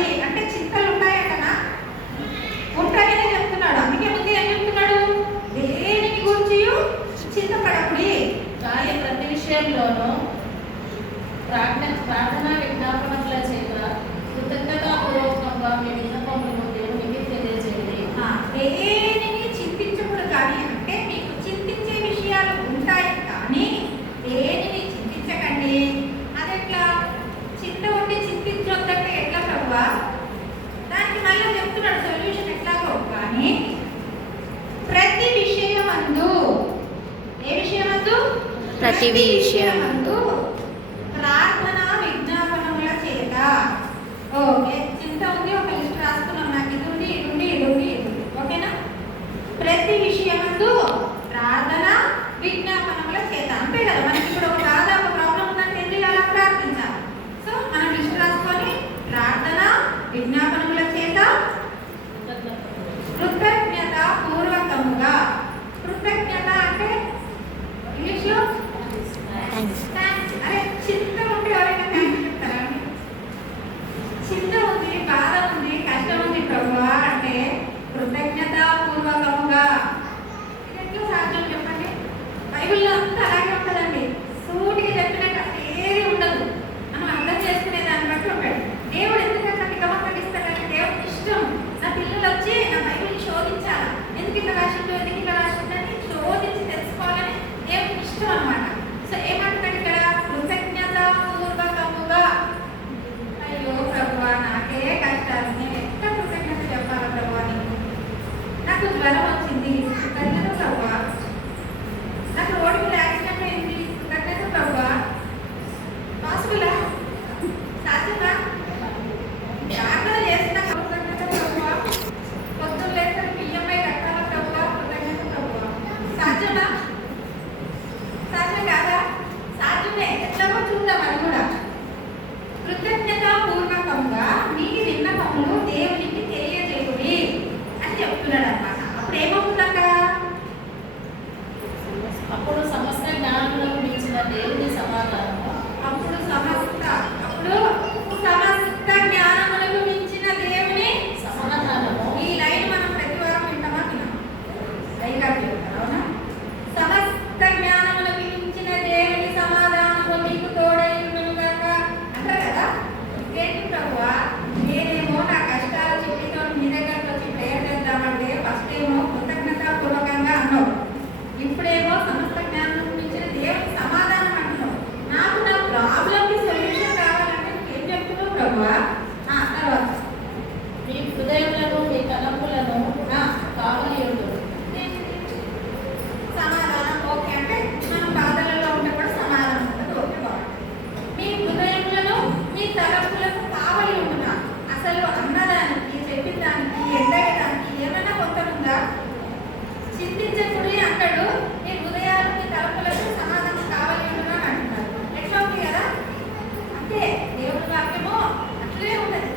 చింతపడకుడి అంటే చింతలు ఉంటాయటనా? ఉంటాయనే చెప్తున్నాడు. అందుకే ముందు ఏం చెప్తున్నాడు? దేనికి గురించి చింతపడకుడి. కానీ ప్రతి విషయంలోనూ ప్రార్థన విజ్ఞాపనల చేత కృతజ్ఞతాపూర్వకంగా మీ విన్నపములను దేవునికి తెలియజేయండి. దేనిని చింతించకూడదు. కానీ అంటే మీకు చింతించే విషయాలు ఉంటాయి, కానీ దేనిని చింతించకండి. అది ఎట్లా? చింత ఉండి చింతించొద్దంటే ఎట్లా ప్రభువా? దానికి మళ్ళీ చెప్తున్నాడు సొల్యూషన్ ఎట్లాగో. కానీ ప్రతి విషయమందు, ఏ విషయమందు? ప్రతి విషయమందు ప్రార్థన విజ్ఞాపనముల చేత. ఓకే, చింత ఉంది, ఒక లిస్ట్ రాసుకున్నాం. నాకు ఇది ఉంది, ఇది ఉంది, ఇది ఉంది, ఇది ఉంది. ఓకేనా? ప్రతి విషయమందు ప్రార్థన విజ్ఞాపనముల చేత. అంతే కదా, మనకి ఇప్పుడు ఒక బాధ, ఒక ప్రాబ్లం ఉందంటే ఏం చేయాలి? ప్రార్థించాలి. సో మనం లిస్ట్ రాసుకొని ప్రార్థన విజ్ఞాపనముల చేత కృతజ్ఞత పూర్వకముగా. కృతజ్ఞత అంటే ఇంగ్లీష్లో థ్యాంక్స్. అరే చింత ఉంటే ఎవరైనా థ్యాంక్స్ చెప్తారా? చింత ఉంది, బాధ ఉంది, కష్టం ఉంది ప్రభువా అంటే కృతజ్ఞత పూర్వకముగా. ఇది ఎట్లా సాధ్యం చెప్పండి? బైబిల్లో అంతా అలాగే ఉంటుందండి. సూటికి చెప్పినట్టు అసలు ఏది ఉండదు. మనం అర్థం చేసుకునే దాన్ని బట్టి ఉంటాడు. దేవుడు ఎందుకంటే నిగమపడిస్తాడంటే దేవుడికి ఇష్టం. నా పిల్లలు వచ్చి నా బైబిల్ని శోధించాలి, ఎందుకు ఇట్లా రాసిండు, ఎందుకు ఇట్లా రాసిందని శోధించి తెలుసుకోవాలని దేవుడికి ఇష్టం అనమాట. సో ఏమంటాడు ఇక్కడ? కృతజ్ఞత పూర్వకముగా. అయ్యో ప్రభువా, నాకే కష్టాలు, నేను ఎట్లా కృతజ్ఞత చెప్పాలి ప్రభువా? నాకు జ్వరం వచ్చింది, కృతజ్ఞత ప్రభువా. నాకు రోడ్డు మీద యాక్సిడెంట్ అయింది, కృతజ్ఞత ప్రభువా. పాసిబులా? సాధ్యమా? ప్రార్థన చేస్తున్నా కృతజ్ఞత ప్రభువా. పొద్దున్న లేక బియ్యంపై కట్టాల ప్రభువా, కృతజ్ఞత ప్రభువా. సాధ్యమా? సాధ్యం కాదా? సాధ్యమే. ఎట్లాగో చూద్దాం అది కూడా. కృతజ్ఞత పూర్వకంగా మీ విన్నపములు దేవునికి తెలియజేయుడి అని చెప్తున్నాడు అనమాట. అప్పుడు ఏమవుతుందంట? అప్పుడు సమస్త జ్ఞానములకు మించిన దేవుని సమాధానము. అప్పుడు సమస్త జ్ఞానములకు మించిన దేవుని సమాధానము. ఈ లైన్ మనం ప్రతి వారం వింటామా? వినాం. అవునా? సమస్త జ్ఞానములకు మించిన దేవుని సమాధానము మీకు తోడై ఉండును గాక అంటారు కదా. ఏంటి ప్రభువా, నేనేమో నా కష్టాలు చెప్పితో మీ దగ్గరకు వచ్చి ప్రేయర్ చేద్దామంటే ఫస్ట్ ఏమో కృతజ్ఞతాపూర్వకంగా అన్నావు, ఇప్పుడేమో సమస్త జ్ఞానం మించిన దేవుని సమాధానం అంటున్నావు. నాకు నా ప్రాబ్లంకి సొల్యూషన్ కావాలంటే ఏం చెప్తున్నావు ప్రభువా? తర్వాత మీ హృదయములను మీ తలంపులను కావలి ఉండును. సమాధానం. ఓకే అంటే మనం బాధలలో ఉంటే కూడా సమాధానం ఉంటుంది. ఓకే, బాగుంది. మీ హృదయములను మీ తలంపులకు కావలి ఉంటున్నా. అసలు అన్నదానికి, చెప్పిన దానికి, ఎండగడానికి ఏమైనా కొత్త ఉందా? చింతించకుడి అంటాడు. మీ హృదయాలు మీ తలంపులకు సమాధానం కావలి ఉంటున్నా అంటున్నారు. ఎట్లా ఉంది కదా? అంతే, దేవుడి వాక్యము అట్లే ఉంటుంది.